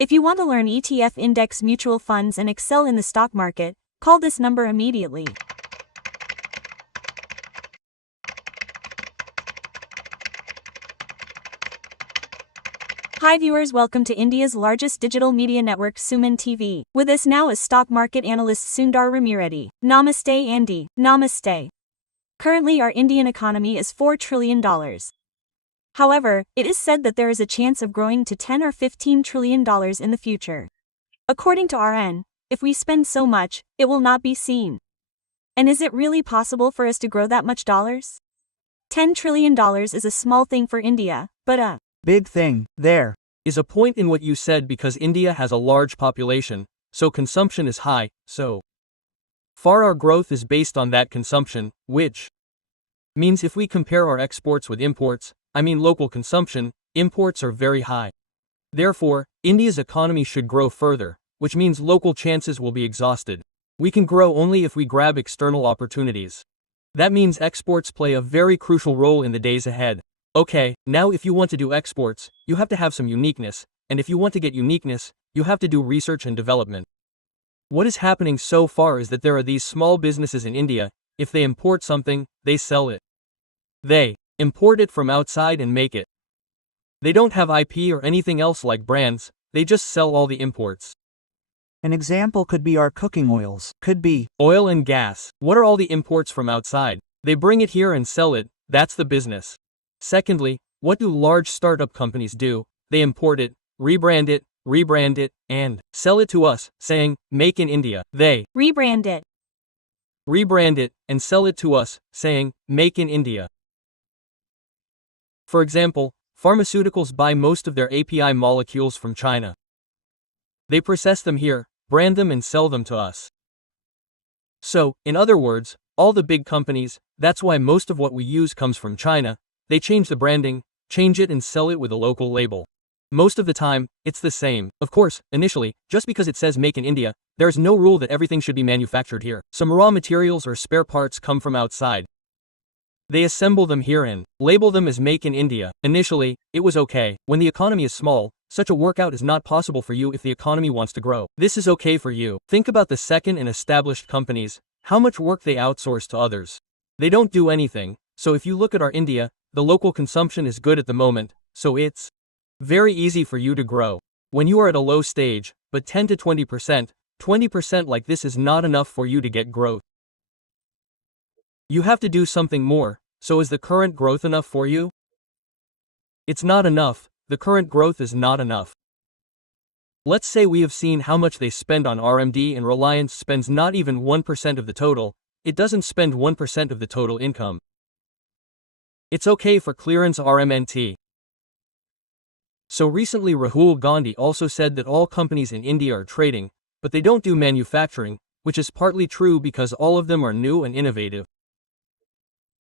If you want to learn ETF index mutual funds and excel in the stock market, call this number immediately. Hi viewers, welcome to India's largest digital media network SumanTV. With us now is stock market analyst Sundar Rami Reddy. Namaste Andy. Namaste. Currently our Indian economy is $4 trillion. However, it is said that there is a chance of growing to $10 or $15 trillion in the future. According to RN, if we spend so much, it will not be seen. And is it really possible for us to grow that much dollars? $10 trillion is a small thing for India, but a big thing. There is a point in what you said because India has a large population, so consumption is high, so far our growth is based on that consumption, which means if we compare our exports with imports, local consumption, imports are very high. Therefore, India's economy should grow further, which means local chances will be exhausted. We can grow only if we grab external opportunities. That means exports play a very crucial role in the days ahead. Okay, now if you want to do exports, you have to have some uniqueness, and if you want to get uniqueness, you have to do research and development. What is happening so far is that there are these small businesses in India, if they import something, they sell it. They import it from outside and make it. They don't have IP or anything else like brands, they just sell all the imports. an example could be our cooking oils, could be oil and gas. What are all the imports from outside? They bring it here and sell it, that's the business. Secondly, what do large startup companies do? They import it, rebrand it, and sell it to us, saying, Make in India. They rebrand it, and sell it to us, saying, Make in India. For example, pharmaceuticals buy most of their API molecules from China. They process them here, brand them and sell them to us. So, in other words, all the big companies, that's why most of what we use comes from China, they change the branding, change it and sell it with a local label. Most of the time, it's the same. Of course, initially, just because it says Make in India, there's no rule that everything should be manufactured here. Some raw materials or spare parts come from outside. They assemble them here and label them as Make in India. Initially, it was okay. When the economy is small, such a workout is not possible for you if the economy wants to grow. This is okay for you. Think about the second and established companies, how much work they outsource to others. They don't do anything, so if you look at our India, the local consumption is good at the moment, so it's very easy for you to grow. When you are at a low stage, but 10 to 20% like this is not enough for you to get growth. You have to do something more, so is the current growth enough for you? It's not enough, the current growth is not enough. Let's say we have seen how much they spend on RMD and Reliance spends not even 1% of the total, it doesn't spend 1% of the total income. It's okay for clearance RMNT. So recently Rahul Gandhi also said that all companies in India are trading, but they don't do manufacturing, which is partly true because all of them are new and innovative.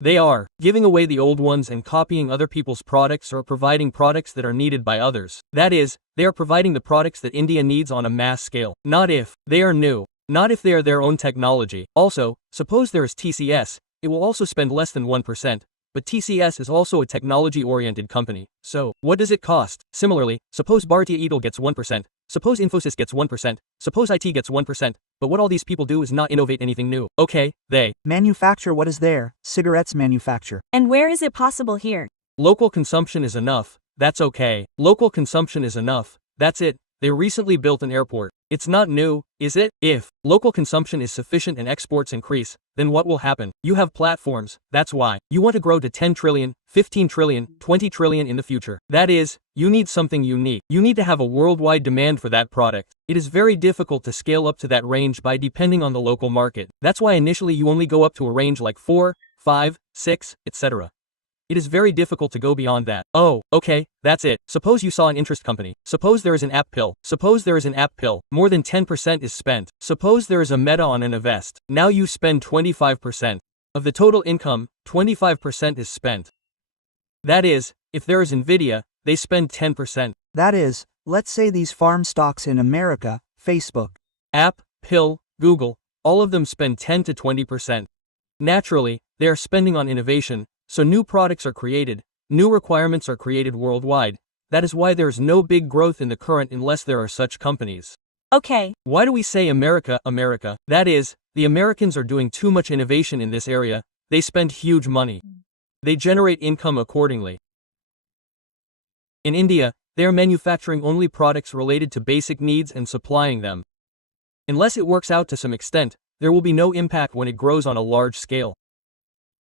They are giving away the old ones and copying other people's products or providing products that are needed by others. That is, they are providing the products that India needs on a mass scale. Not if they are new, not if they are their own technology. Also, suppose there is TCS, it will also spend less than 1%. But TCS is also a technology-oriented company, so what does it cost? Similarly, suppose Bharti Airtel gets 1%, suppose Infosys gets 1%, suppose IT gets 1%, but what all these people do is not innovate anything new. Okay, they manufacture what is there, cigarettes manufacture. And where is it possible here? Local consumption is enough, that's okay. Local consumption is enough, that's it. They recently built an airport. It's not new, is it? If local consumption is sufficient and exports increase, then what will happen? You have platforms, that's why. You want to grow to 10 trillion, 15 trillion, 20 trillion in the future. That is, you need something unique. You need to have a worldwide demand for that product. It is very difficult to scale up to that range by depending on the local market. That's why initially you only go up to a range like 4, 5, 6, etc. It is very difficult to go beyond that. Oh, okay, that's it. Suppose you saw an interest company. Suppose there is an app pill. Suppose there is an app pill. More than 10% is spent. Suppose there is a meta on an invest. Now you spend 25%. Of the total income, 25% is spent. That is, if there is Nvidia, they spend 10%. That is, let's say these farm stocks in America, Facebook, app, pill, Google, all of them spend 10 to 20%. Naturally, they are spending on innovation, so new products are created, new requirements are created worldwide, That is why there is no big growth in the current unless there are such companies. Okay. Why do we say America? That is, the Americans are doing too much innovation in this area, they spend huge money. They generate income accordingly. In India, they are manufacturing only products related to basic needs and supplying them. Unless it works out to some extent, there will be no impact when it grows on a large scale.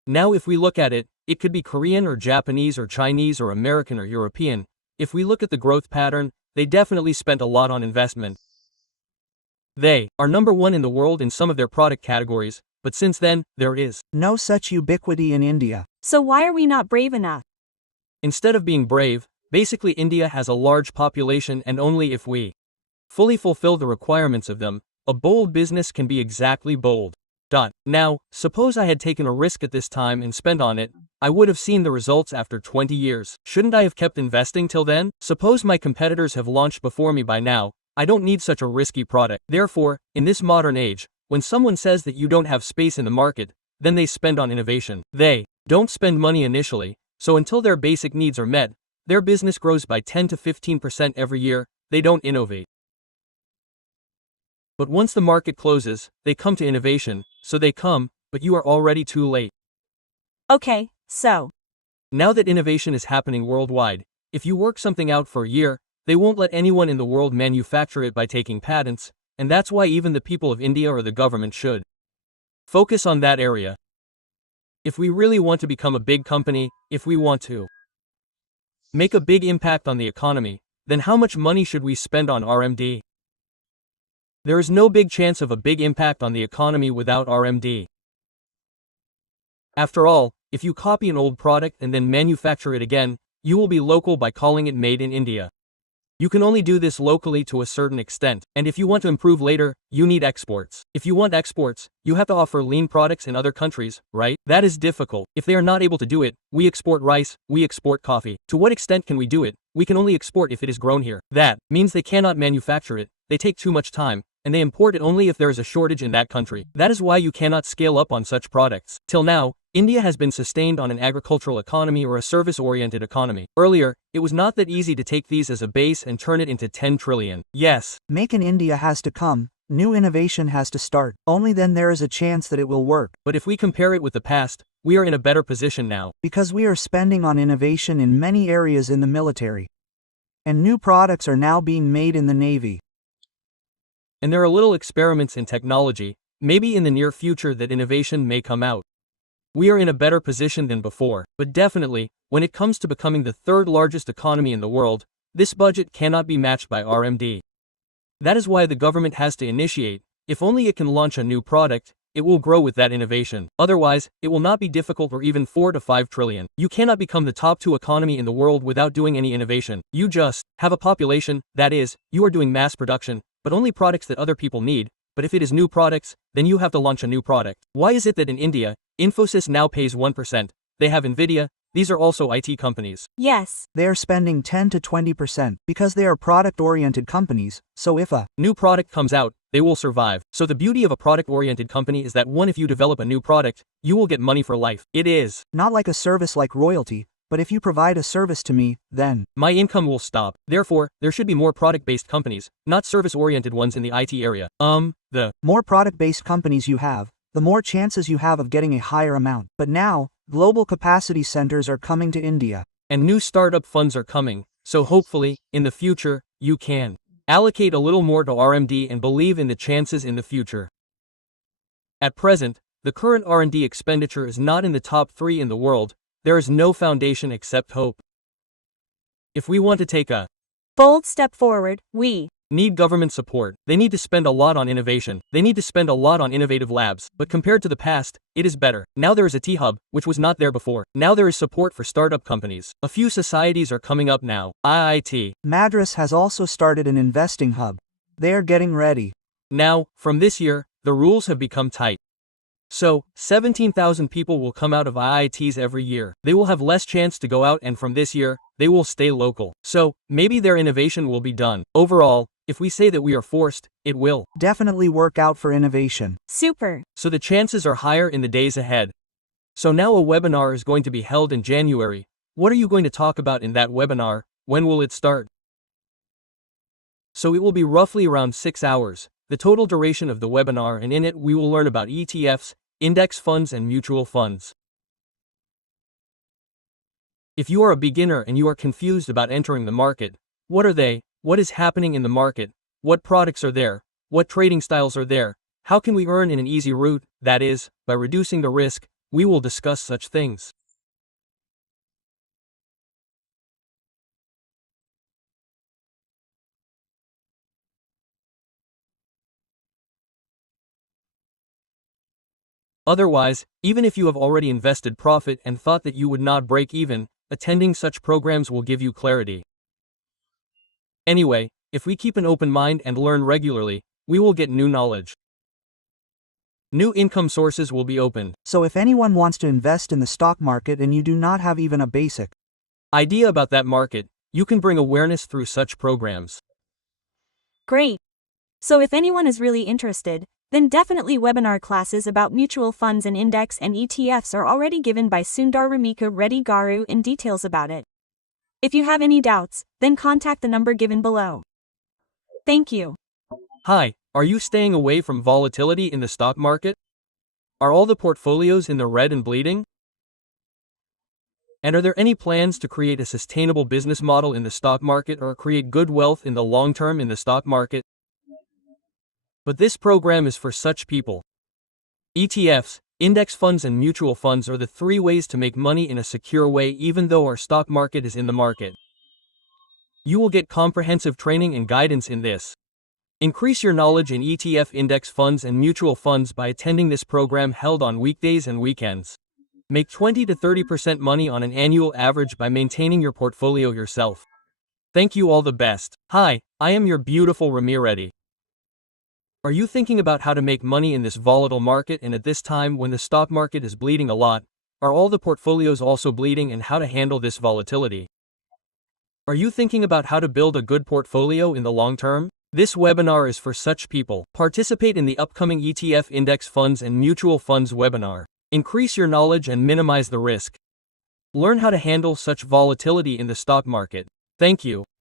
Now if we look at it, it could be Korean or Japanese or Chinese or American or European. If we look at the growth pattern, they definitely spent a lot on investment. They are number one in the world in some of their product categories, but since then, there is no such ubiquity in India. So why are we not brave enough? Instead of being brave, basically India has a large population, and only if we fully fulfill the requirements of them, a bold business can be exactly bold. Now, suppose I had taken a risk at this time and spent on it, I would have seen the results after 20 years. Shouldn't I have kept investing till then? Suppose my competitors have launched before me by now, I don't need such a risky product. Therefore, in this modern age, when someone says that you don't have space in the market, then they spend on innovation. They don't spend money initially, so until their basic needs are met, their business grows by 10 to 15% every year, they don't innovate. But once the market closes, they come to innovation, so they come, but you are already too late. Okay, so now that innovation is happening worldwide, if you work something out for a year, they won't let anyone in the world manufacture it by taking patents, and that's why even the people of India or the government should focus on that area. If we really want to become a big company, if we want to make a big impact on the economy, then how much money should we spend on R&D? There is no big chance of a big impact on the economy without R&D. After all, if you copy an old product and then manufacture it again, you will be local by calling it made in India. You can only do this locally to a certain extent, and if you want to improve later, you need exports. If you want exports, you have to offer lean products in other countries, right? That is difficult. If they are not able to do it, we export rice, we export coffee. To what extent can we do it? We can only export if it is grown here. That means they cannot manufacture it, they take too much time, and they import it only if there is a shortage in that country. That is why you cannot scale up on such products. Till now, India has been sustained on an agricultural economy or a service-oriented economy. Earlier, it was not that easy to take these as a base and turn it into 10 trillion. Yes. Make in India has to come, new innovation has to start. Only then there is a chance that it will work. But if we compare it with the past, we are in a better position now. Because we are spending on innovation in many areas in the military. And new products are now being made in the Navy. And there are little experiments in technology, maybe in the near future that innovation may come out. We are in a better position than before, but definitely, when it comes to becoming the third largest economy in the world, this budget cannot be matched by R&D. That is why the government has to initiate. If only it can launch a new product, it will grow with that innovation. Otherwise, it will not be difficult or even 4 to 5 trillion. You cannot become the top 2 economy in the world without doing any innovation. You just have a population, that is, you are doing mass production, but only products that other people need. But if it is new products, then you have to launch a new product. Why is it that in India, Infosys now pays 1%? They have Nvidia, these are also IT companies. yes, They are spending 10 to 20% because they are product-oriented companies, so if a New product comes out, they will survive. So the beauty of a product-oriented company is that if you develop a new product, you will get money for life. It is not like a service like royalty, but if you provide a service to me, then my income will stop. Therefore, there should be more product-based companies, not service-oriented ones in the IT area. The more product-based companies you have, the more chances you have of getting a higher amount. But now, global capacity centers are coming to India. and new startup funds are coming, so hopefully, in the future, you can allocate a little more to R&D and believe in the chances in the future. At present, the current R&D expenditure is not in the top 3 in the world. There is no foundation except hope. If we want to take a bold step forward, we need government support. They need to spend a lot on innovation. They need to spend a lot on innovative labs. But compared to the past, it is better. Now there is a T-Hub, which was not there before. Now there is support for startup companies. A few societies are coming up now. IIT. Madras has also started an investing hub. They are getting ready. Now, from this year, the rules have become tight. So, 17,000 people will come out of IITs every year. They will have less chance to go out, and from this year, they will stay local. So, maybe their innovation will be done. Overall, if we say that we are forced, it will Definitely work out for innovation. super. so the chances are higher in the days ahead. So now a webinar is going to be held in January. What are you going to talk about in that webinar? When will it start? So it will be roughly around 6 hours, the total duration of the webinar, and in it we will learn about ETFs, index funds and mutual funds. If you are a beginner and you are confused about entering the market, what are they, what is happening in the market, what products are there, what trading styles are there, how can we earn in an easy route, that is, by reducing the risk, we will discuss such things. Otherwise, even if you have already invested profit and thought that you would not break even, attending such programs will give you clarity. Anyway, if we keep an open mind and learn regularly, we will get new knowledge. New income sources will be opened. So if anyone wants to invest in the stock market and you do not have even a basic idea about that market, you can bring awareness through such programs. Great. So if anyone is really interested, then definitely webinar classes about mutual funds and index and ETFs are already given by Sundar Rami Reddy Garu in details about it. If you have any doubts, then contact the number given below. Thank you. Hi, are you staying away from volatility in the stock market? Are all the portfolios in the red and bleeding? And are there any plans to create a sustainable business model in the stock market or create good wealth in the long term in the stock market? But this program is for such people. ETFs, index funds and mutual funds are the 3 ways to make money in a secure way even though our stock market is in the market. You will get comprehensive training and guidance in this. Increase your knowledge in ETF index funds and mutual funds by attending this program held on weekdays and weekends. Make 20 to 30% money on an annual average by maintaining your portfolio yourself. Thank you, all the best. Hi, I am your beautiful Rami Reddy. Are you thinking about how to make money in this volatile market and at this time when the stock market is bleeding a lot? Are all the portfolios also bleeding and how to handle this volatility? Are you thinking about how to build a good portfolio in the long term? This webinar is for such people. Participate in the upcoming ETF index funds and mutual funds webinar. Increase your knowledge and minimize the risk. Learn how to handle such volatility in the stock market. Thank you.